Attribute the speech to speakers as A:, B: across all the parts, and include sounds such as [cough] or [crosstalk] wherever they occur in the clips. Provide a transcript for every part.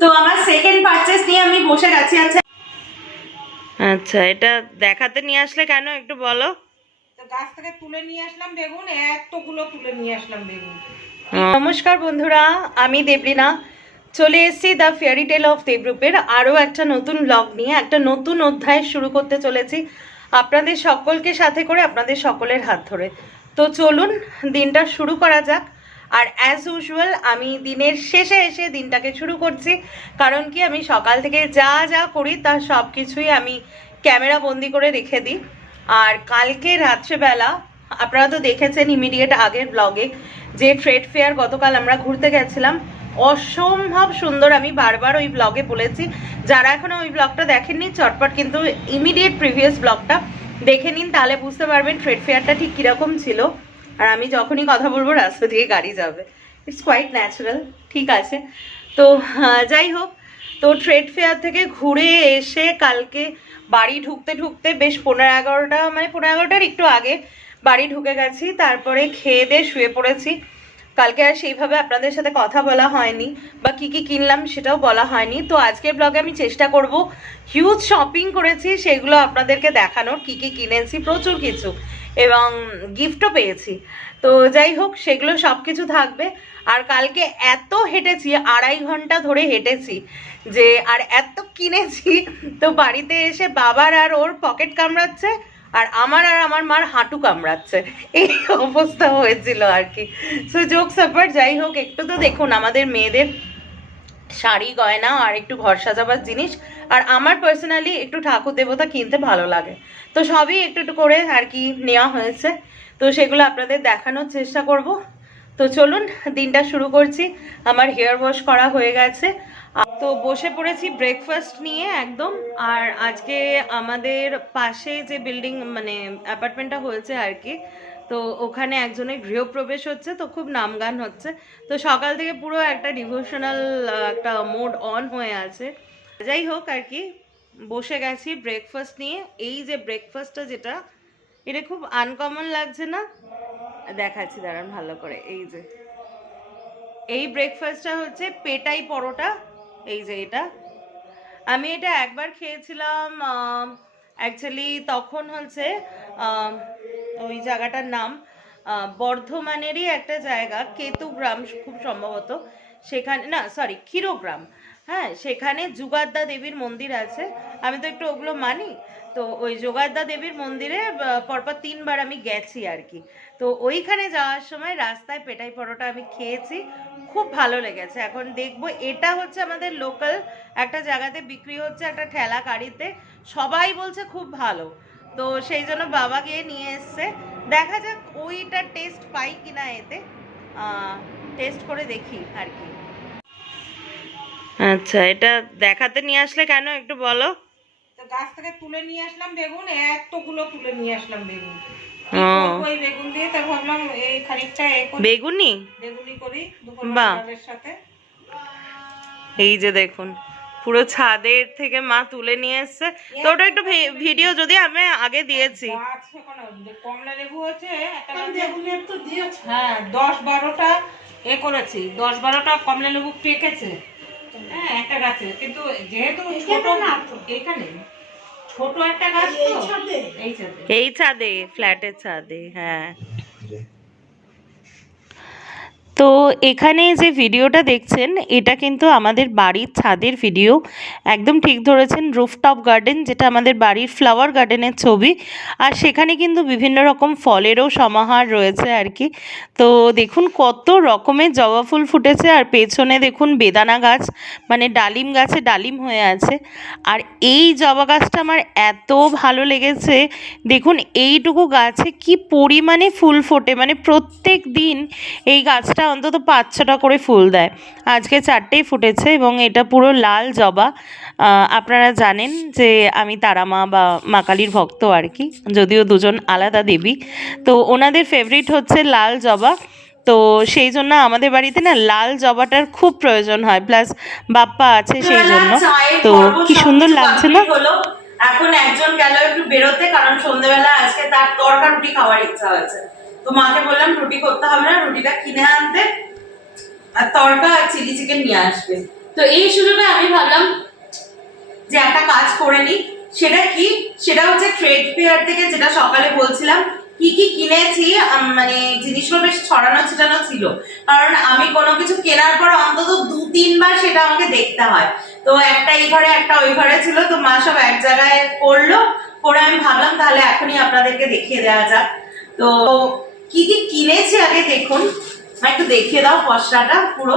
A: তো আমার second purchase নিয়ে আমি বসে গেছি আচ্ছা।
B: আচ্ছা এটা দেখাতে নিয়ে আসলে কেন একটু বলো?
C: গাছ থেকে তুলে নিয়ে আসলাম বেগুন এতগুলো তুলে নিয়ে আসলাম বেগুন।
A: নমস্কার বন্ধুরা আমি দেবরিনা। চলে এসেছি দ্য ফেয়ারি টেল অফ দেবরূপের আরও একটা নতুন ব্লগ নিয়ে একটা নতুন অধ্যায় শুরু করতে চলেছি আপনাদের সকলকে সাথে করে আপনাদের সকলের হাত ধরে। তো চলুন দিনটা শুরু করা যাক। আর অ্যাজ ইউজুয়াল আমি দিনের শেষে এসে দিনটাকে শুরু করছি। কারণ কি, আমি সকাল থেকে যা যা করি তার সব কিছুই আমি ক্যামেরা বন্দি করে রেখে দিই। আর কালকে রাত্রেবেলা, আপনারা তো দেখেছেন ইমিডিয়েট আগের ব্লগে যে ট্রেড ফেয়ার গতকাল আমরা ঘুরতে গেছিলাম। অসম্ভব সুন্দর আমি বারবার ওই ব্লগে বলেছি। যারা এখনও ওই ব্লগটা দেখেননি, চটপট কিন্তু ইমিডিয়েট প্রিভিয়াস ব্লগটা দেখে নিন, তাহলে বুঝতে পারবেন ট্রেড ফেয়ারটা ঠিক কীরকম ছিল। আর আমি যখনই কথা বলব রাস্তা দিয়ে গাড়ি যাবে। ইটস কোয়াইট ন্যাচারাল ঠিক আছে। তো যাই হোক, তো ট্রেড ফেয়ার থেকে ঘুরে এসে কালকে বাড়ি ঢুকতে ঢুকতে বেশ পনেরো এগারোটা মানে পনেরো এগারোটার একটু আগে বাড়ি ঢুকে গেছি, তারপরে খেয়ে দিয়ে শুয়ে পড়েছি। কালকে আর সেইভাবে আপনাদের সাথে কথা বলা হয়নি বা কি কি কিনলাম সেটাও বলা হয়নি। তো আজকের ব্লগে আমি চেষ্টা করব হিউজ শপিং করেছি, সেগুলো আপনাদেরকে দেখানোর, কি কি কিনেছি, প্রচুর কিছু, এবং গিফটও পেয়েছি। তো যাই হোক, সেগুলো সব কিছু থাকবে। আর কালকে এত হেঁটেছি, আড়াই ঘণ্টা ধরে হেঁটেছি যে, আর এত কিনেছি, তো বাড়িতে এসে বাবার আর ওর পকেট কামড়াচ্ছে আর আমার আর আমার মার হাঁটু কামড়াচ্ছে। এই অবস্থা হয়েছিল আর কি। সো জোক সাপার যাই হোক, একটু তো দেখুন, আমাদের মেয়েদের শাড়ি, গয়না আর একটু ঘর সাজাবার জিনিস। আর আমার পার্সোনালি একটু ঠাকুর দেবতা কিনতে ভালো লাগে। তো সবই একটু একটু করে আর কি নেওয়া হয়েছে। তো সেগুলো আপনাদের দেখানোর চেষ্টা করব। তো চলুন, দিনটা শুরু করছি। আমার হেয়ার ওয়াশ করা হয়ে গেছে। তো বসে পড়েছি ব্রেকফাস্ট নিয়ে একদম। আর আজকে আমাদের পাশে যে বিল্ডিং মানে অ্যাপার্টমেন্টটা হয়েছে আর কি, তো ওখানে একজনের গৃহপ্রবেশ হচ্ছে, তো খুব নামগান হচ্ছে। তো সকাল থেকে পুরো একটা ডিভোশনাল একটা মোড অন হয়ে আছে। যাই হোক আর কি, বসে গেছি ব্রেকফাস্ট নিয়ে। এই যে ব্রেকফাস্টটা যেটা, এটা খুব আনকমন লাগছে না? দেখাচ্ছি, দাঁড়ান ভালো করে। এই যে, এই ব্রেকফাস্টটা হচ্ছে পেটাই পরোটা এই যে এটা। আমি এটা একবার খেয়েছিলাম অ্যাকচুয়ালি তখন হচ্ছে ওই জায়গাটার নাম বর্ধমানেরই একটা জায়গা, কেতুগ্রাম খুব সম্ভবত। সেখানে, না সরি ক্ষীরগ্রাম। হ্যাঁ সেখানে যুগাদ্দা দেবীর মন্দির আছে। আমি তো একটু ওগুলো মানি। তো ওই যোগাদ্দা দেবীর মন্দিরে পরপর তিনবার আমি গেছি আর কি। তো ওইখানে যাওয়ার সময় রাস্তায় পেটাই পরোটা আমি খেয়েছি, খুব ভালো লেগেছে। এখন দেখব, এটা হচ্ছে আমাদের লোকাল একটা জায়গাতে বিক্রি হচ্ছে একটা ঠেলা গাড়িতে সবাই বলছে খুব ভালো। তো সেই জন্য বাবা গিয়ে নিয়ে এসছে। দেখা যাক ওইটা টেস্ট পাই কিনা এতে। টেস্ট করে দেখি আর কি।
B: আচ্ছা এটা দেখাতে নিয়ে আসলে কেন একটু বলো?
C: গাছ থেকে তুলে নিয়ে আসলাম বেগুন, এতগুলো তুলে নিয়ে আসলাম বেগুন। এই বেগুন দিয়ে তাই ভাবলাম এই খানিকটা
B: বেগুনি?
C: বেগুনি করি দুপুর সাথে।
B: এই যে দেখুন পুরো ছাদের থেকে মা তুলে নিয়ে এসছে। তো ওটা একটু ভিডিও যদি আমি আগে দিয়েছি।
C: কমলা লেবু গাছে হ্যাঁ দশ বারোটা এ করেছি। দশ বারোটা কমলা লেবু পেকেছে। হ্যাঁ একটা গাছে। কিন্তু যেহেতু ছোট এখানে ছোট একটা গাছ তো? এই ছাদে।
B: এই ছাদে। ফ্ল্যাটের ছাদে হ্যাঁ। তো এখানে যে ভিডিওটা দেখছেন, এটা কিন্তু আমাদের বাড়ির ছাদের ভিডিও। একদম ঠিক ধরেছেন রুফটপ গার্ডেন যেটা আমাদের বাড়ির ফ্লাওয়ার গার্ডেনের ছবি। আর সেখানে কিন্তু বিভিন্ন রকম ফলেরও সমাহার রয়েছে আর কি। তো দেখুন, কত রকমের জবা ফুল ফুটেছে, আর পেছনে দেখুন বেদানা গাছ মানে ডালিম গাছে ডালিম হয়ে আছে। আর এই জবা গাছটা আমার এত ভালো লেগেছে। দেখুন, এইটুকু গাছে কি পরিমাণে ফুল ফোটে মানে প্রত্যেক দিন এই গাছটা অন্তত পাঁচ ছটা করে ফুল দেয়। আজকে চারটেই ফুটেছে এবং এটা পুরো লাল জবা। আপনারা জানেন যে আমি তারা মা বা মা কালীর ভক্ত আর কি যদিও দুজন আলাদা দেবী। তো ওনাদের ফেভারিট হচ্ছে লাল জবা। তো সেই জন্য আমাদের বাড়িতে না লাল জবাটার খুব প্রয়োজন হয় প্লাস বাপ্পা আছে সেই জন্য। তো কি সুন্দর লাগছে না?
A: এখন একজন গেল একটু বেরোতে কারণ সন্ধ্যেবেলা আজকে তার তরকা রুটি খাওয়ার ইচ্ছা হয়েছে। তো মাকে বললাম, রুটি করতে হবে না, রুটিটা কিনে আনতে আর তরকা আর চিলি চিকেন নিয়ে আসবে। তো এই সুযোগে আমি ভাবলাম যে একটা কাজ করে নিই। সেটা কি? সেটা হচ্ছে ট্রেড ফেয়ার থেকে যেটা সকালে বলছিলাম, কি কি কিনেছি মানে জিনিসগুলো বেশ ছড়ানো ছিটানো ছিল। কারণ আমি কোনো কিছু কেনার পর অন্তত দু, তিনবার সেটা আমাকে দেখতে হয়। তো একটা এই ঘরে, একটা ওই ঘরে ছিল, তো মা সব এক জায়গায় করল। করে আমি ভাবলাম, তাহলে এখনই আপনাদেরকে দেখিয়ে দেওয়া যাক। তো কি কি কিনেছি আগে দেখুন। একটু দেখিয়ে দাও পশরাটা পুরো।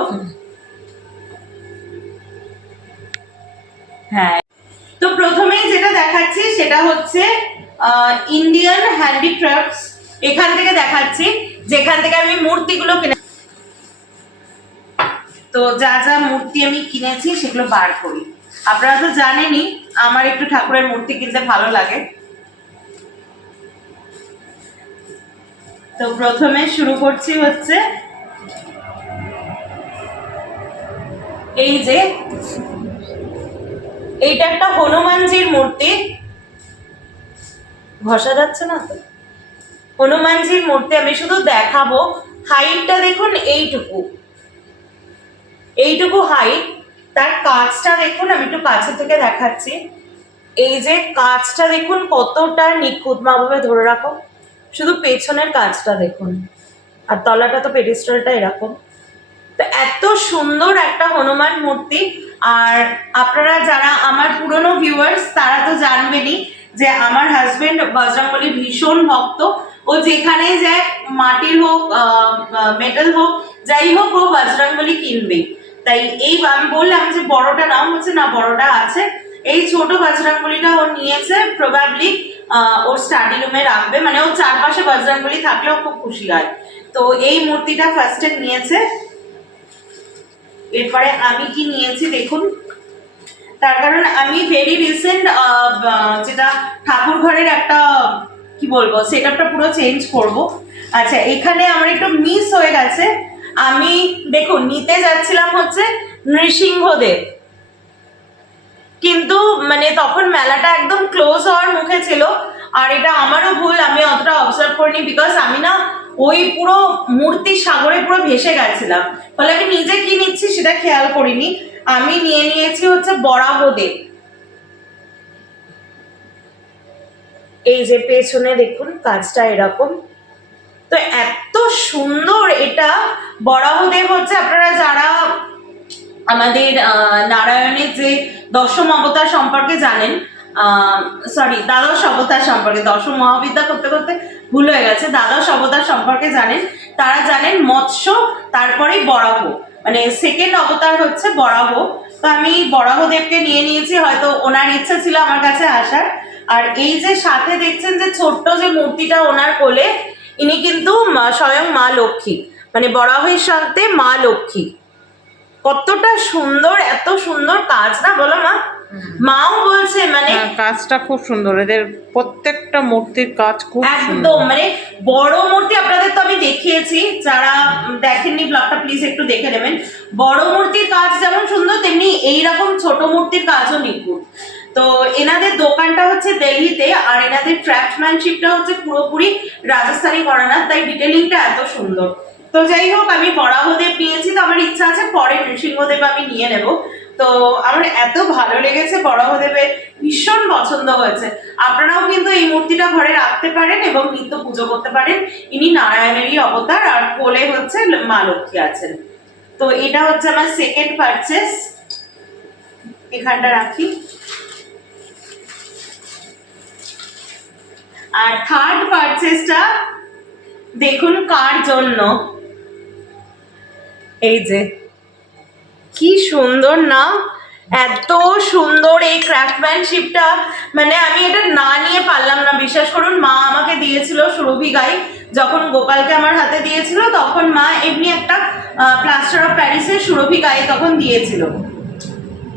A: হ্যাঁ। তো প্রথমেই যেটা দেখাচ্ছি সেটা হচ্ছে ইন্ডিয়ান হ্যান্ডিক্রাফটস এখান থেকে দেখাচ্ছি যেখান থেকে আমি মূর্তিগুলো কিনে তো যা যা মূর্তি আমি কিনেছি সেগুলো বার করি। আপনারা তো জানেনই আমার একটু ঠাকুরের মূর্তি কিনতে ভালো লাগে। তো প্রথমে শুরু করছি হচ্ছে এই যে, এইটা একটা হনুমানজির মূর্তি। ঘষা যাচ্ছে না তো? হনুমানজির মূর্তি, আমি শুধু দেখাবো। হাইটটা দেখুন এইটুকু। এইটুকু হাইট। তার কাজটা দেখুন, আমি একটু কাছে থেকে দেখাচ্ছি। এই যে কাজটা দেখুন কতটা নিখুঁত ভাবে ধরে রাখো। শুধু পেছনের কাজটা দেখুন। আর তলাটা তো পেডিস্টালটা এরকম। তো এত সুন্দর একটা হনুমান মূর্তি। আর আপনারা যারা আমার পুরনো ভিউয়ার্স তারা তো জানবেনই যে আমার হাজবেন্ড বজরঙ্গলি ভীষণ ভক্ত। ও যেখানে যায়, মাটির হোক মেটাল হোক, যাই হোক, ও বজরঙ্গলি কিনবেই তাই এই আমি বললাম যে বড়টা নাও। হচ্ছে না, বড়টা আছে। এই ছোট বজরঙ্গলিটা ও নিয়েছে প্রবাবলি ওর স্টাডি রুমে রাখবে। মানে ওর চারপাশে বজরঙ্গলি থাকলে ও খুব খুশি হয়। তো এই মূর্তিটা ফার্স্টে নিয়েছে। এরপরে আমি কি নিয়েছি দেখুন। তার কারণ আমি ভেরি রিসেন্ট যেটা ঠাকুর ঘরের একটা, কি বলব সেটআপটা পুরো চেঞ্জ করব। আচ্ছা এখানে আমার একটু মিস হয়ে গেছে। আমি, দেখুন, নিতে যাচ্ছিলাম হচ্ছে নৃসিংহদেব। কিন্তু মানে তখন মেলাটা একদম ক্লোজ হওয়ার মুখে ছিল। আর এটা আমারও ভুল, আমি অতটা অবজার্ভ করিনি বিকজ আমি না ওই পুরো মূর্তি সাগরে পুরো ভেসে গেছিলাম। ফলে আমি নিজে কি নিচ্ছি সেটা খেয়াল করিনি। আমি নিয়ে নিয়েছি হচ্ছে বরাহদেব এই যে পেছনে দেখুন, কাজটা এরকম। তো এত সুন্দর এটা। বরাহদেব হচ্ছে আপনারা যারা আমাদের নারায়ণের যে দশম অবতার সম্পর্কে জানেন সরি দ্বাদশ অবতার সম্পর্কে, দশম মহাবিদ্যা করতে করতে ভুল হয়ে গেছে, দ্বাদশ অবতার সম্পর্কে জানেন, তারা জানেন মৎস্য তারপরেই বরাহ মানে সেকেন্ড অবতার হচ্ছে বরাহ, তো আমি বরাহদেবকে নিয়ে নিয়েছি, হয়তো ওনার ইচ্ছা ছিল আমার কাছে আসার, আর এই যে সাথে দেখছেন যে ছোট্ট যে মূর্তিটা ওনার কোলে, ইনি কিন্তু স্বয়ং মা লক্ষ্মী মানে বরাহের সাথে মা লক্ষ্মী। কতটা সুন্দর এত সুন্দর কাজ না? বলো মা। মাও বলছে মানে
C: হ্যাঁ, কাজটা খুব সুন্দর। এদের প্রত্যেকটা মূর্তির কাজ খুব
A: একদম
C: সুন্দর।
A: মানে বড় মূর্তি আপনাদের তো আমি দেখিয়েছি যারা দেখেননি ব্লগটা প্লিজ একটু দেখে নেবেন। বড় মূর্তির কাজ যেমন সুন্দর তেমনি এইরকম ছোট মূর্তির কাজও নিখুঁত। তো এনাদের দোকানটা হচ্ছে দিল্লিতে আর এনাদের ক্রাফটম্যানশিপটা হচ্ছে পুরোপুরি রাজস্থানি করানা তাই ডিটেলিংটা এত সুন্দর। তো যাই হোক, আমি বরাহদেব নিয়েছি, তো আমার ইচ্ছা আছে পরে নৃসিংহদেব আমি নিয়ে নেব। তো আমার এত ভালো লেগেছে বরাহদেবের, ভীষণ পছন্দ হয়েছে। আপনারাও কিন্তু এই মূর্তিটা ঘরে রাখতে পারেন এবং নিত্য পুজো করতে পারেন। ইনি নারায়ণেরই অবতার, আর কোলে হচ্ছে মা লক্ষ্মী আছেন। তো এটা হচ্ছে আমার সেকেন্ড পারচেস এখানটা রাখি। আর থার্ড পারচেসটা দেখুন কার জন্য। এই যে, কি সুন্দর না? এত সুন্দর এই ক্রাফটম্যানশিপটা মানে আমি এটা না নিয়ে পারলাম না, বিশ্বাস করুন, মা আমাকে দিয়েছিল সুরভি গাই, যখন গোপালকে আমার হাতে দিয়েছিল, তখন মা এমনি একটা প্লাস্টার অফ প্যারিসের সুরভি গাই তখন দিয়েছিল।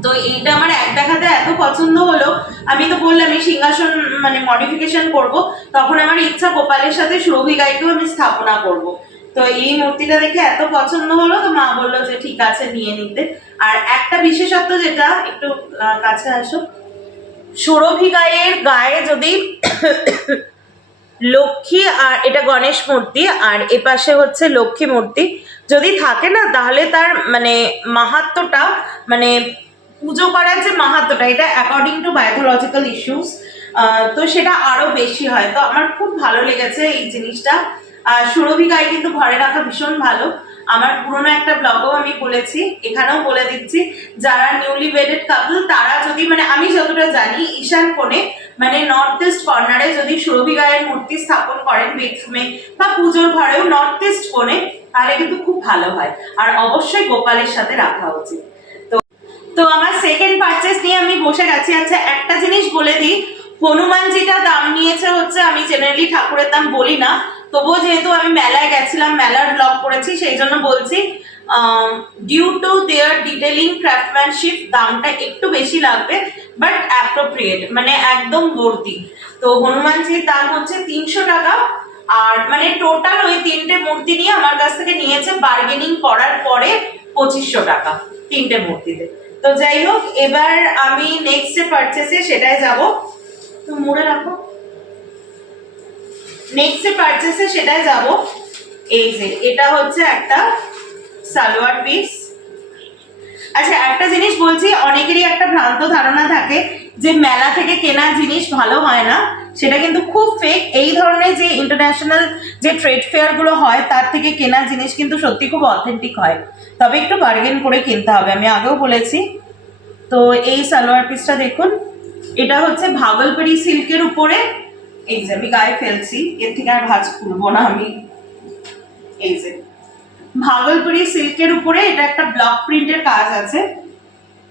A: তো এইটা আমার এক দেখাতে এত পছন্দ হলো, আমি তো বললাম সিংহাসন মানে মডিফিকেশন করব, তখন আমার ইচ্ছা গোপালের সাথে সুরভি গাইকেও আমি স্থাপনা করব। তো এই মূর্তিটা দেখে এত পছন্দ হলো, তো মা বলল যে ঠিক আছে, নিয়ে নিতে। আর একটা বিশেষত্ব যেটা, একটু কাছে আসো। সুরভি গায়ের গায়ে যদি লক্ষ্মী আর এটা গণেশ মূর্তি, আর এপাশে হচ্ছে লক্ষ্মী মূর্তি। যদি থাকে না, তাহলে তার মানে মাহাত্ম্যটা মানে পুজো করার যে মাহাত্মটা, এটা অ্যাকর্ডিং টু বায়োথোলজিক্যাল ইস্যুস তো সেটা আরও বেশি হয়। তো আমার খুব ভালো লেগেছে এই জিনিসটা। সুরভি গায়ে কিন্তু ঘরে রাখা ভীষণ ভালো। আমার পুরোনো একটা ব্লগও আমি বলেছি, এখানেও বলে দিচ্ছি, যারা নিউলি ওয়েডেড কাপল তারা যদি মানে আমি যতটা জানি, ঈশান কোণে মানে নর্থ ইস্ট কর্নারে যদি সুরভি গায়ের মূর্তি স্থাপন করেন বেডরুমে বা পুজোর ঘরেও নর্থ ইস্ট কোণে, তাহলে কিন্তু খুব ভালো হয়। আর অবশ্যই গোপালের সাথে রাখা উচিত। তো তো আমার সেকেন্ড পারচেস নিয়ে আমি বসে গেছি। আচ্ছা একটা জিনিস বলে দিই হনুমান যেটা দাম নিয়েছে হচ্ছে, আমি জেনারেলি ঠাকুরের দাম বলি না তবুও যেহেতু আমি মেলায় গেছিলাম, মেলার ব্লগ করেছি, সেই জন্য বলছি due to their detailing craftsmanship দামটা একটু বেশি লাগবে বাট অ্যাপ্রোপ্রিয়েট মানে একদম ভর্তি তো হনুমানজির দাম হচ্ছে তিনশো টাকা, আর মানে টোটাল ওই তিনটে মূর্তি নিয়ে আমার কাছ থেকে নিয়েছে বার্গেনিং করার পরে পঁচিশশো টাকা, তিনটে মূর্তিতে। তো যাই হোক, এবার আমি নেক্সট যে পারচেসে সেটাই যাব। তো মুড়ে রাখো। নেক্সট যে পারচেসে সেটাই যাব। এই যে, এটা হচ্ছে একটা সালোয়ার পিস আচ্ছা একটা জিনিস বলছি, অনেকেরই একটা ভ্রান্ত ধারণা থাকে যে মেলা থেকে কেনা জিনিস ভালো হয় না। সেটা কিন্তু খুব ফেক এই ধরনের যে ইন্টারন্যাশনাল যে ট্রেড ফেয়ারগুলো হয়, তার থেকে কেনা জিনিস কিন্তু সত্যি খুব অথেন্টিক হয়। তবে একটু বার্গেন করে কিনতে হবে, আমি আগেও বলেছি। তো এই সালোয়ার পিসটা দেখুন, এটা হচ্ছে ভাগলপুরি সিল্কের উপরে এই যে আমি গায়ে ফেলছি, এর থেকে আর ভাজ খুলবো না আমি। এই যে। ভাগলপুরি সিল্কের উপরে এটা একটা ব্লক প্রিন্টের কাজ আছে।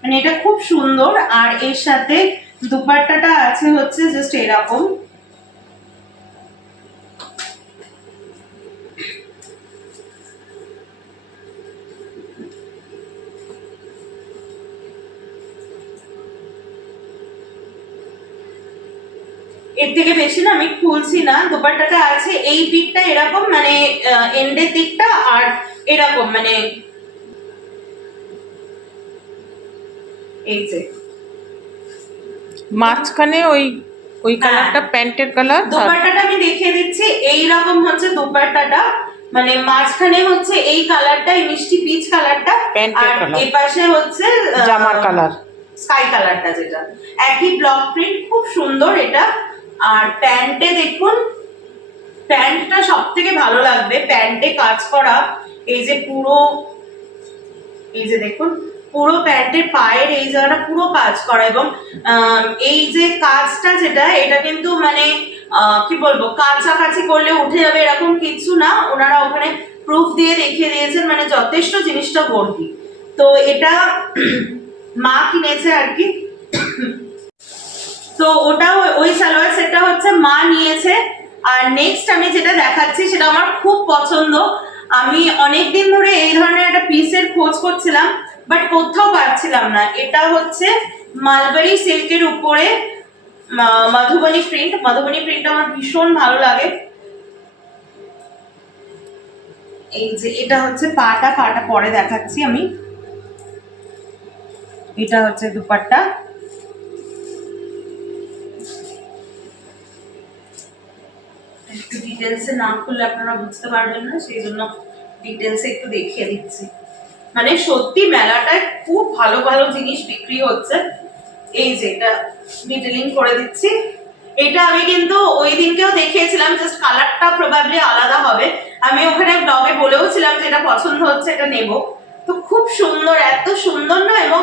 A: মানে এটা খুব সুন্দর, আর এর সাথে দুপাট্টাটা আছে হচ্ছে জাস্ট এরকম। এর থেকে বেশি না আমি খুলছি না। দোপাট্টাটা আছে এই দিকটা এরকম মানে এন্ডের দিকটা আর এরকম মানে এই যে।
C: মাঝখানে ওই ওই
A: হ্যাঁ।
C: কালারটা প্যান্টের কালার
A: দোপাট্টাটা আমি দেখিয়ে দিচ্ছি এই রকম হচ্ছে দোপাট্টাটা মানে মাঝখানে হচ্ছে এই কালারটা এই মিষ্টি পিচ কালারটা আর। এই পাশে হচ্ছে
C: জামার কালার।
A: স্কাই কালারটা যেটা। একই ব্লক প্রিন্ট খুব সুন্দর এটা। আর প্যান্টে দেখুন, প্যান্টটা সব থেকে ভালো লাগবে। প্যান্টে কাজ করা, এই যে পুরো, এই যে দেখুন, পুরো প্যান্টের পায়ের এই জায়গাটা পুরো কাজ করা এবং এই যে কাজটা যেটা, এটা কিন্তু মানে কি বলব, কাছাকাছি করলে উঠে যাবে এরকম কিছু না। ওনারা ওখানে প্রুফ দিয়ে দেখিয়ে দিয়েছেন মানে যথেষ্ট জিনিসটা ভর্তি তো এটা মা কিনেছে আর কি। তো ওটা ওই সালোয়ার সেটটা হচ্ছে মা নিয়েছে। আর নেক্সট আমি যেটা দেখাচ্ছি, সেটা আমার খুব পছন্দ। আমি অনেক দিন ধরে এই ধরনের একটা পিসের খোঁজ করছিলাম বাট কোথাও পাচ্ছিলাম না। এটা হচ্ছে মালবারি সিল্কের উপরে মধুবনী প্রিন্ট মধুবনী প্রিন্ট আমার ভীষণ ভালো লাগে। এই যে, এটা হচ্ছে পাটা। পাটা পরে দেখাচ্ছি আমি। এটা হচ্ছে দুপাট্টা। একটু ডিটেলসে না খুললে আপনারা বুঝতে পারবেন না, সেই জন্য ডিটেলসে একটু দেখিয়ে দিচ্ছি। মানে সত্যি মেলাটায় খুব ভালো ভালো জিনিস বিক্রি হচ্ছে। এই যে এটা ডিটেলিং করে দিচ্ছি। এটা আমি কিন্তু ওই দিনকেও দেখিয়েছিলাম জাস্ট কালারটা প্রবাবলি আলাদা হবে। আমি ওখানে ব্লগে বলেও ছিলাম যে এটা পছন্দ হচ্ছে, এটা নেব। তো খুব সুন্দর, এত সুন্দর না, এবং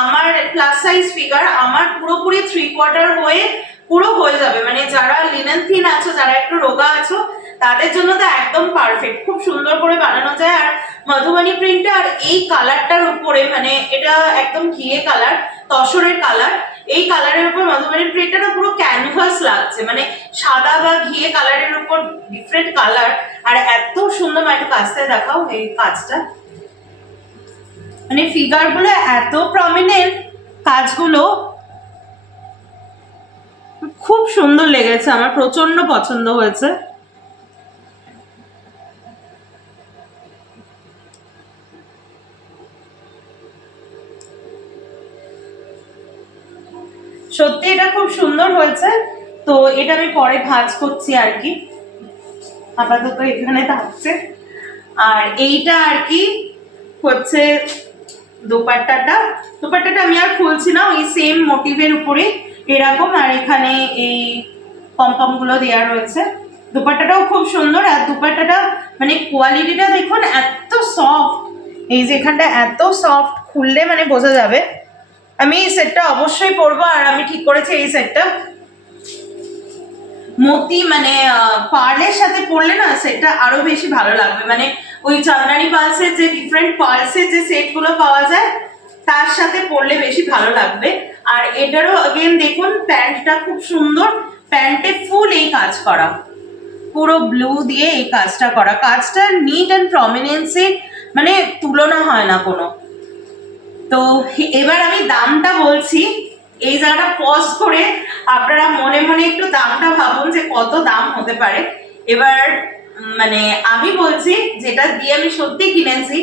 A: আমার প্লাস সাইজ ফিগার আমার পুরোপুরি থ্রি কোয়ার্টার হয়ে পুরো হয়ে যাবে। মানে যারা লিনেন থিন আছো, যারা একটু রোগা আছো, তাদের জন্য তো একদম পারফেক্ট খুব সুন্দর করে বানানো যায়। আর মধুবনী প্রিন্টে আর এই কালারটার উপরে মানে এটা একদম ঘিয়ে কালার তসরের কালার এই কালারের উপর মধুবনী প্রিন্টটা পুরো ক্যানভাস লাগছে। মানে সাদা বা ঘিয়ে কালারের উপর ডিফারেন্ট কালার আর এত সুন্দর একটু কাছতে দেখাও এই কাজটা। মানে ফিগারগুলো এত প্রমিনেন্ট কাজগুলো খুব সুন্দর লেগেছে। আমার প্রচণ্ড পছন্দ হয়েছে। সত্যি এটা খুব সুন্দর হয়েছে। তো এটা আমি পরে ভাজ করছি আর কি। আপাতত এখানে থাকছে। আর এইটা আর কি হচ্ছে দোপাট্টাটা। দোপাট্টাটা আমি আর খুলছি না, ওই সেম মোটিভের উপরে এরকম। আর এখানে এই পম্পমগুলো দেওয়া রয়েছে। দোপাট্টাটাও খুব সুন্দর। আর দোপাট্টাটা মানে কোয়ালিটিটা দেখুন, এত সফট এই যে এখানটা এত সফট খুললে মানে বোঝা যাবে। আমি এই সেটটা অবশ্যই পরবো, আর আমি ঠিক করেছি এই সেটটা মতি মানে পার্লের সাথে পরলে না সেটটা আরও বেশি ভালো লাগবে। মানে ওই চান্দানি পার্লসের যে ডিফারেন্ট পার্লসের যে সেটগুলো পাওয়া যায়, তার সাথে পরলে বেশি ভালো লাগবে। আর এটারও অগেন দেখুন, প্যান্টটা খুব সুন্দর। প্যান্টে ফুল এই কাজ করা। পুরো ব্লু দিয়ে এই কাজটা করা। কাজটা নিট অ্যান্ড প্রমিনেন্সের মানে তুলনা হয় না কোনো। তো এবার আমি দামটা বলছি, এই জায়গাটা পজ করে আপনারা মনে মনে একটু দামটা ভাবুন যে কত দাম হতে পারে। এবার মানে আমি বলছি, যেটা দিয়ে আমি সত্যি কিনেছি,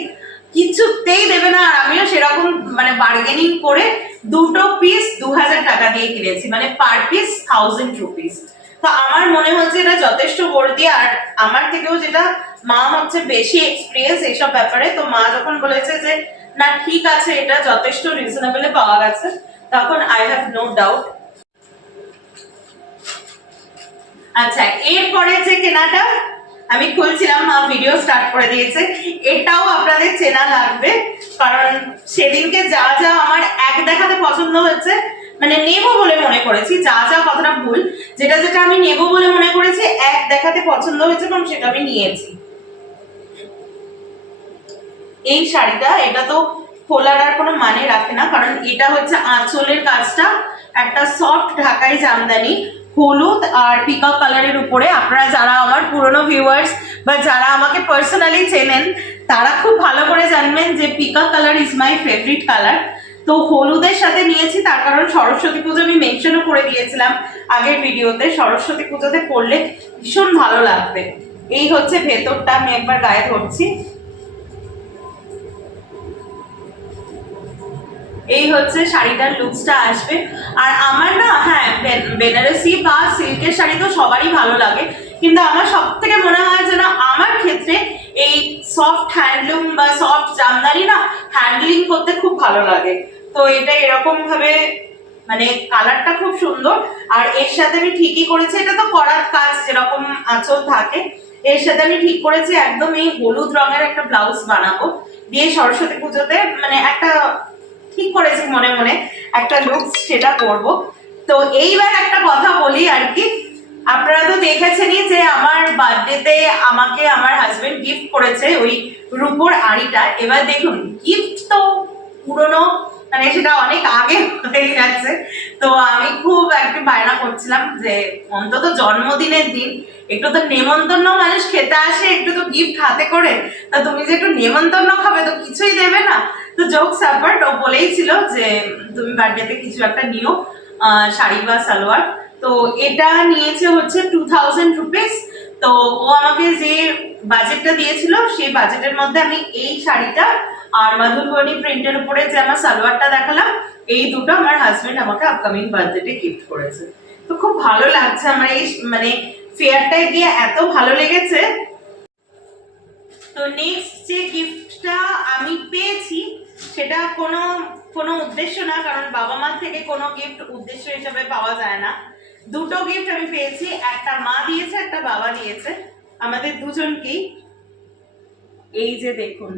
A: কিছুতেই দেবে না, আর আমিও সেরকম মানে বার্গেনিং করে দুটো পিস দু হাজার টাকা দিয়ে কিনেছি মানে পার পিস থাউজেন্ড রুপিস তো আমার মনে হচ্ছে এটা যথেষ্ট বর্দি আর আমার থেকেও যেটা, মা হচ্ছে বেশি এক্সপিরিয়েন্স এইসব ব্যাপারে। তো মা যখন বলেছে যে না, ঠিক আছে, এটা যথেষ্ট রিজনেবলে পাওয়া গেছে। তখন আই হ্যাভ নো ডাউট আচ্ছা এরপরে যে কেনাটা, আমি খুলছিলাম মা ভিডিও স্টার্ট করে দিয়েছে। এটাও আপনাদের চেনা লাগবে, কারণ সেদিনকে যা যা আমার এক দেখাতে পছন্দ হচ্ছে মানে নেব বলে মনে করেছি, যা যা কথাটা ভুল, যেটা যেটা আমি নেব বলে মনে করেছি, এক দেখাতে পছন্দ হয়েছে এবং সেটা আমি নিয়েছি। এই শাড়িটা, এটা তো খোলার আর কোনো মানে রাখে না, কারণ এটা হচ্ছে আঁচলের কাজটা। একটা সফট ঢাকাই জামদানি, হলুদ আর পিকক কালারের উপরে। আপনারা যারা আমার পুরনো ভিউয়ার্স বা যারা আমাকে পার্সোনালি চেনেন, তারা খুব ভালো করে জানবেন যে peacock colour is my favourite colour তো হলুদের সাথে নিয়েছি, তার কারণ সরস্বতী পুজো আমি মেনশনও করে দিয়েছিলাম আগের ভিডিওতে সরস্বতী পুজোতে পড়লে ভীষণ ভালো লাগবে। এই হচ্ছে ভেতরটা, আমি একবার গায়ে ধরছি। এই হচ্ছে শাড়িটার লুকসটা আসবে। আর আমার না হ্যাঁ বেনারসি বা সিল্কের শাড়ি তো সবারই ভালো লাগে। কিন্তু আমার সব থেকে মনে হয় যে না আমার ক্ষেত্রে এই সফট হ্যান্ডলুম বা সফট জামদানি না হ্যান্ডলিং করতে খুব ভালো লাগে। তো এটা এরকম ভাবে মানে কালারটা খুব সুন্দর। আর এর সাথে আমি ঠিকই করেছি, এটা তো করার কাজ, যেরকম আঁচল থাকে। এর সাথে আমি ঠিক করেছি, একদম এই হলুদ রঙের একটা ব্লাউজ বানাবো। দিয়ে সরস্বতী পুজোতে মানে একটা ঠিক করেছি মনে মনে? একটা লুক সেটা করব। তো এইবার একটা কথা বলি আর কি। আপনারা তো দেখেছেনই যে আমার বার্থডেতে আমাকে আমার হাজবেন্ড গিফট করেছে ওই রূপোর আড়িটা। এবার দেখুন গিফট তো পুরনো মানে সেটা অনেক আগে হয়ে গেছে। তো আমি খুব একটা বায়না করছিলাম যে অন্তত জন্মদিনের দিন একটু তো নেমন্তন্ন মানুষ খেতে আসে, একটু তো গিফট হাতে করে। তা তুমি যে একটু নেমন্তন্ন খাবে তো কিছুই দেবে না। তো জোক সাপার্ট ও বলেই ছিল যে, তুমি বার্থডেতে কিছু একটা নিও শাড়ি বা সালোয়ার। তো এটা নিয়েছে হচ্ছে টু থাউজেন্ড রুপিস তো ও আমাকে যে বাজেটটা দিয়েছিল, সেই বাজেটের মধ্যে আমি এই শাড়িটা আর মাধুরবর্ণী প্রিন্টের উপরে যে আমার সালোয়ারটা দেখালাম, এই দুটো আমার হাজবেন্ড আমাকে আপকামিং বার্থডেতে গিফট করেছে। তো খুব ভালো লাগছে আমার এই মানে ফেয়ারটায় গিয়ে এত ভালো লেগেছে। তো নেক্সট যে গিফটটা আমি পেয়েছি সেটা কোনো কোনো উদ্দেশ্য না, কারণ বাবা মার থেকে কোনো গিফট উদ্দেশ্য হিসাবে পাওয়া যায় না। দুটো গিফট আমি পেয়েছি, একটা মা দিয়েছে, একটা বাবা দিয়েছে। আমাদের দুজনকেই এই যে দেখুন।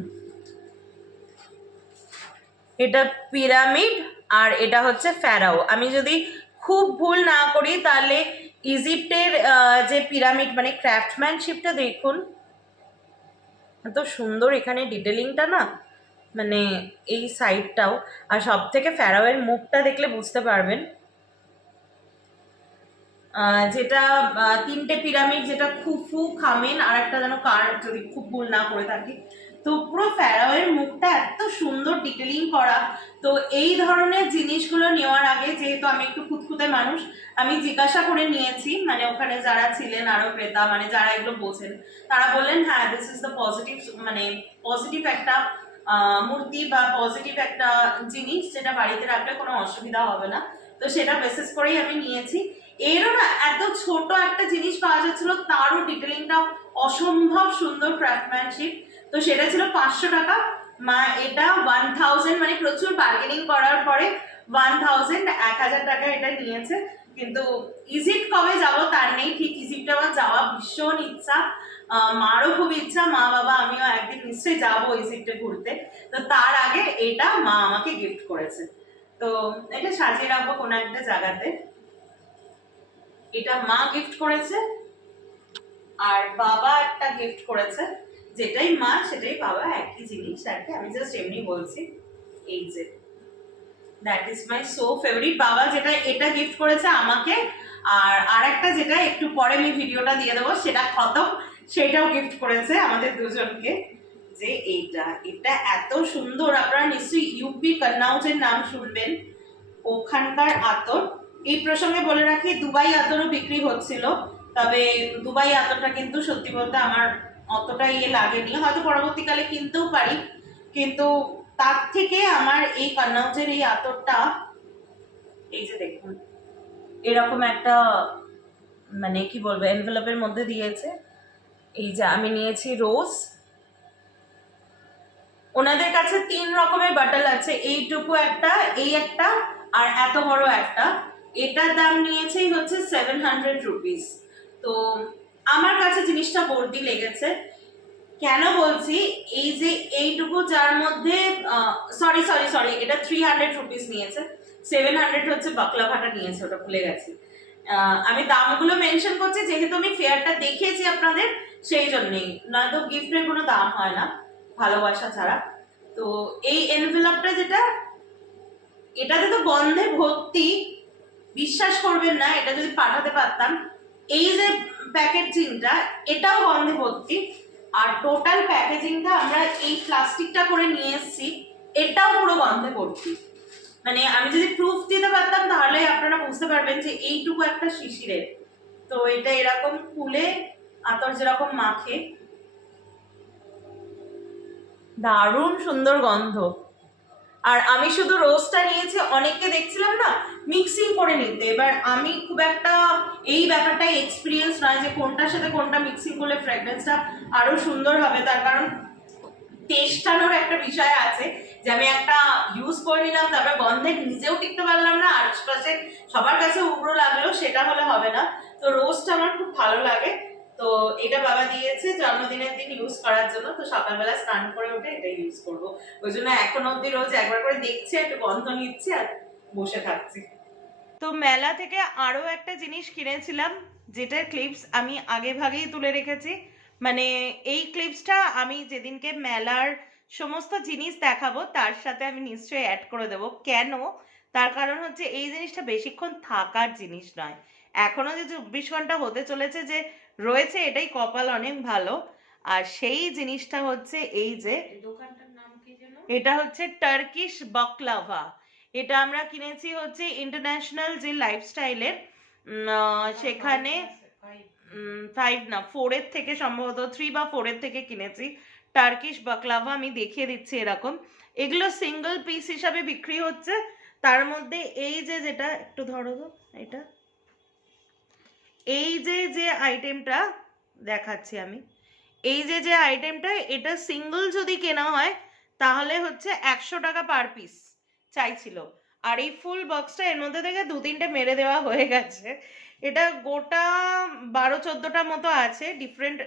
A: এটা পিরামিড আর এটা হচ্ছে ফ্যারাও আমি যদি খুব ভুল না করি, তাহলে ইজিপ্টের যে পিরামিড মানে ক্রাফটম্যানশিপটা দেখুন। এত সুন্দর এখানে ডিটেলিংটা না। মানে এই সাইডটাও আর সব থেকে ফ্যারাওয়ের মুখটা দেখলে বুঝতে পারবেন। যেটা তিনটে পিরামিড, যেটা খুফু, খামেন আর একটা যেন কার যদি খুব ভুল না করে থাকি। তো পুরো ফ্যারাওয়ের মুখটা এত সুন্দর ডিটেলিং করা। তো এই ধরনের জিনিসগুলো নেওয়ার আগে, যেহেতু আমি একটু খুঁতখুঁতে মানুষ, আমি জিজ্ঞাসা করে নিয়েছি মানে ওখানে যারা ছিলেন আরও ক্রেতা মানে যারা এগুলো বোঝেন, তারা বললেন হ্যাঁ দিস ইজ দ্য পজিটিভ মানে পজিটিভ একটা মূর্তি বা পজিটিভ একটা জিনিস যেটা বাড়িতে রাখলে কোনো অসুবিধা হবে না। তো সেটা বেসিস করেই আমি নিয়েছি। এরও না এত ছোট একটা জিনিস পাওয়া যাচ্ছিল, তারও ডিটেলিংটা অসম্ভব সুন্দর ক্রাফটম্যানশিপ তো সেটা ছিল পাঁচশো টাকা। মা, এটা ওয়ান থাউজেন্ড মানে প্রচুর বার্গেনিং করার পরে ওয়ান থাউজেন্ড এক হাজার টাকা এটা নিয়েছে। কিন্তু ইজিপ্ট কবে যাব তার নেই, ঠিক ইজিপ্টে আমার যাওয়া ভীষণ ইচ্ছা। মারও খুব ইচ্ছা, মা বাবা, আমিও একদিন নিশ্চয়ই যাব ইজিপ্টে ঘুরতে। তো তার আগে এটা মা আমাকে গিফট করেছে। তো এটা সাজিয়ে রাখব কোনো একটা জায়গাতে। এটা মা গিফট করেছে, আর বাবা একটা গিফট করেছে। যেটাই মা, সেটাই বাবা, একই জিনিস আর কি। আমি জাস্ট এমনি বলছি, এই যে। That is my so favourite বাবা যেটা, এটা গিফট করেছে আমাকে। আর আর একটা যেটা, একটু পরে আমি ভিডিওটা দিয়ে দেবো, সেটা খতম। সেটাও গিফট করেছে আমাদের দুজনকে যে এইটা, এটা এত সুন্দর। আপনারা নিশ্চয়ই ইউপি কন্নাউজের নাম শুনবেন। ওখানকার আতর। এই প্রসঙ্গে বলে রাখি, দুবাই আতরও বিক্রি হচ্ছিল, তবে দুবাই আতরটা কিন্তু সত্যি বলতে আমার অতটা ইয়ে লাগেনি। হয়তো পরবর্তীকালে কিনতেও পারি, কিন্তু তার থেকে আমার এই কন্নাউজের এই আতরটা, এই যে দেখুন, এরকম একটা মানে কি বলব এনভেলপের মধ্যে দিয়েছে। এই যে আমি নিয়েছি রোজ। ওনাদের কাছে তিন রকমের বাটল আছে, এইটুকু একটা, এই একটা, আর এত বড় একটা। এটার দাম নিয়েছেই হচ্ছে সেভেন হান্ড্রেড রুপিস তো আমার কাছে জিনিসটা বর্দি লেগেছে। কেন বলছি? এই যে এইটুকু যার মধ্যে সরি সরি সরি এটা থ্রি হান্ড্রেড রুপিস নিয়েছে। সেভেন হান্ড্রেড হচ্ছে বাকলাভাটা নিয়েছে, ওটা ভুলে গেছি। আমি দামগুলো মেনশন করছি, যেহেতু আমি ফেয়ারটা দেখিয়েছি আপনাদের, সেই জন্যেই। নয়তো গিফটের কোনো দাম হয় না, ভালোবাসা ছাড়া। তো এই এনভেলপটা যেটা, এটাতে তো গন্ধে ভর্তি, বিশ্বাস করবেন না, এটা যদি পাঠাতে পারতাম, এই যে প্যাকেজিংটা এটাও গন্ধে ভর্তি। আর টোটাল প্যাকেজিংটা আমরা এই প্লাস্টিকটা করে নিয়ে এসেছি, এটাও পুরো গন্ধে ভর্তি। মানে আমি যদি প্রুফ দিতে পারতাম তাহলে আপনারা বুঝতে পারবেন যে এইটুকু একটা শিশিরের। তো এটা এরকম ফুলে আতর যেরকম মাখে। দারুণ সুন্দর গন্ধ। আর আমি শুধু রোজটা নিয়েছি, অনেককে দেখছিলাম না মিক্সিং করে নিতে। এবার আমি খুব একটা এই ব্যাপারটা এক্সপিরিয়েন্স নয় যে কোনটার সাথে কোনটা মিক্সিং করলে ফ্র্যাগরেন্সটা আরও সুন্দর হবে। তার কারণ টেস্টানোর একটা বিষয় আছে যে আমি একটা ইউজ করে নিলাম, তারপরে গন্ধে নিজেও টিকতে পারলাম না আশপাশে সবার কাছে উগ্র লাগল সেটা হলে হবে না। তো রোজটা আমার খুব ভালো লাগে। তো এটা বাবা দিয়েছে জন্মদিনের দিন ইউজ করার জন্য। তো সকালবেলা স্নান করে উঠে এটা ইউজ করব। ওই জন্য এখন অব্দি রোজ একবার করে দেখছি, একটু গন্ধ নিচ্ছে আর বসে থাকছি।
B: তো মেলা থেকে আরও একটা জিনিস কিনেছিলাম, যেটার ক্লিপস আমি আগে ভাগেই তুলে রেখেছি। মানে এই ক্লিপসটা আমি যেদিনকে মেলার সমস্ত জিনিস দেখাবো তার সাথে আমি নিশ্চয়ই অ্যাড করে দেবো। কেন? তার কারণ হচ্ছে এই জিনিসটা বেশিক্ষণ থাকার জিনিস নয়। এখনও যে চব্বিশ ঘণ্টা হতে চলেছে যে রয়েছে এটাই কপাল অনেক ভালো। আর সেই জিনিসটা হচ্ছে এই যে
C: দোকানটার নাম
B: এটা হচ্ছে টার্কিশ বকলাভা এটা আমরা কিনেছি হচ্ছে ইন্টারন্যাশনাল যে লাইফস্টাইলের সেখানে ফাইভ না ফোরের থেকে সম্ভবত থ্রি বা ফোরের থেকে কিনেছি। টার্কিশ বাকলাভা আমি দেখিয়ে দিচ্ছি এরকম। এগুলো সিঙ্গেল পিস হিসাবে বিক্রি হচ্ছে। তার মধ্যে এই যে যেটা, একটু ধরো তো এটা। এই যে যে আইটেমটা দেখাচ্ছি আমি। এই যে যে আইটেমটা এটা সিঙ্গেল যদি কেনা হয়, তাহলে হচ্ছে একশো টাকা পার পিস চাইছিল। আর এই ফুল বক্সটা এর মধ্যে থেকে দু তিনটে মেরে দেওয়া হয়ে গেছে। এটা গোটা বারো চোদ্দোটা মতো আছে ডিফারেন্ট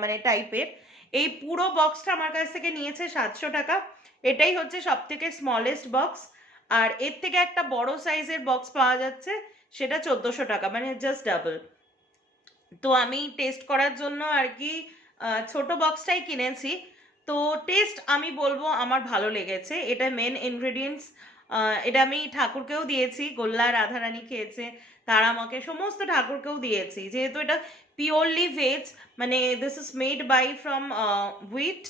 B: মানে টাইপের এই পুরো বক্সটা আমার কাছ থেকে নিয়েছে সাতশো টাকা। এটাই হচ্ছে সব থেকে স্মলেস্ট বক্স আর এর থেকে একটা বড় সাইজের বক্স পাওয়া যাচ্ছে, সেটা চোদ্দোশো টাকা মানে জাস্ট ডাবল তো আমি টেস্ট করার জন্য আর কি ছোট বক্সটাই কিনেছি। তো টেস্ট আমি বলব আমার ভালো লেগেছে। এটা মেন ইনগ্রেডিয়েন্টস এটা আমি ঠাকুরকেও দিয়েছি, গোল্লা, রাধারানী খেয়েছে তারা আমাকে সমস্ত ঠাকুরকেও দিয়েছি। যেহেতু এটা পিওরলি ভেজ মানে this is made by from wheat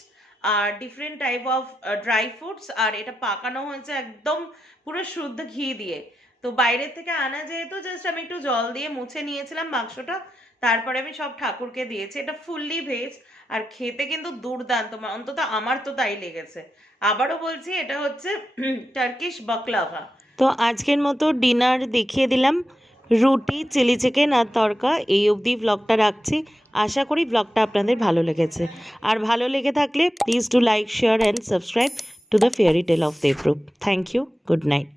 B: R different type of dry fruits আর এটা পাকানো হয়েছে একদম পুরো শুদ্ধ ঘি দিয়ে। তো বাইরের থেকে আনা যেহেতু জাস্ট আমি একটু জল দিয়ে মুছে নিয়েছিলাম বাক্সটা, তারপরে আমি সব ঠাকুরকে দিয়েছি। এটা ফুললি ভেজ আর খেতে কিন্তু দুর্দান্ত অন্তত আমার তো তাই লেগেছে। আবারও বলছি, এটা হচ্ছে [clears throat] টার্কিশ বাকলাভা তো আজকের মতো ডিনার দেখিয়ে দিলাম। রুটি, চিলি চিকেন আর তরকা এই অবধি ব্লগটা রাখছি।
A: আশা করি ব্লগটা আপনাদের ভালো লেগেছে। আর ভালো লেগে থাকলে please do like share and subscribe to the fairy tale of Debrup thank you good night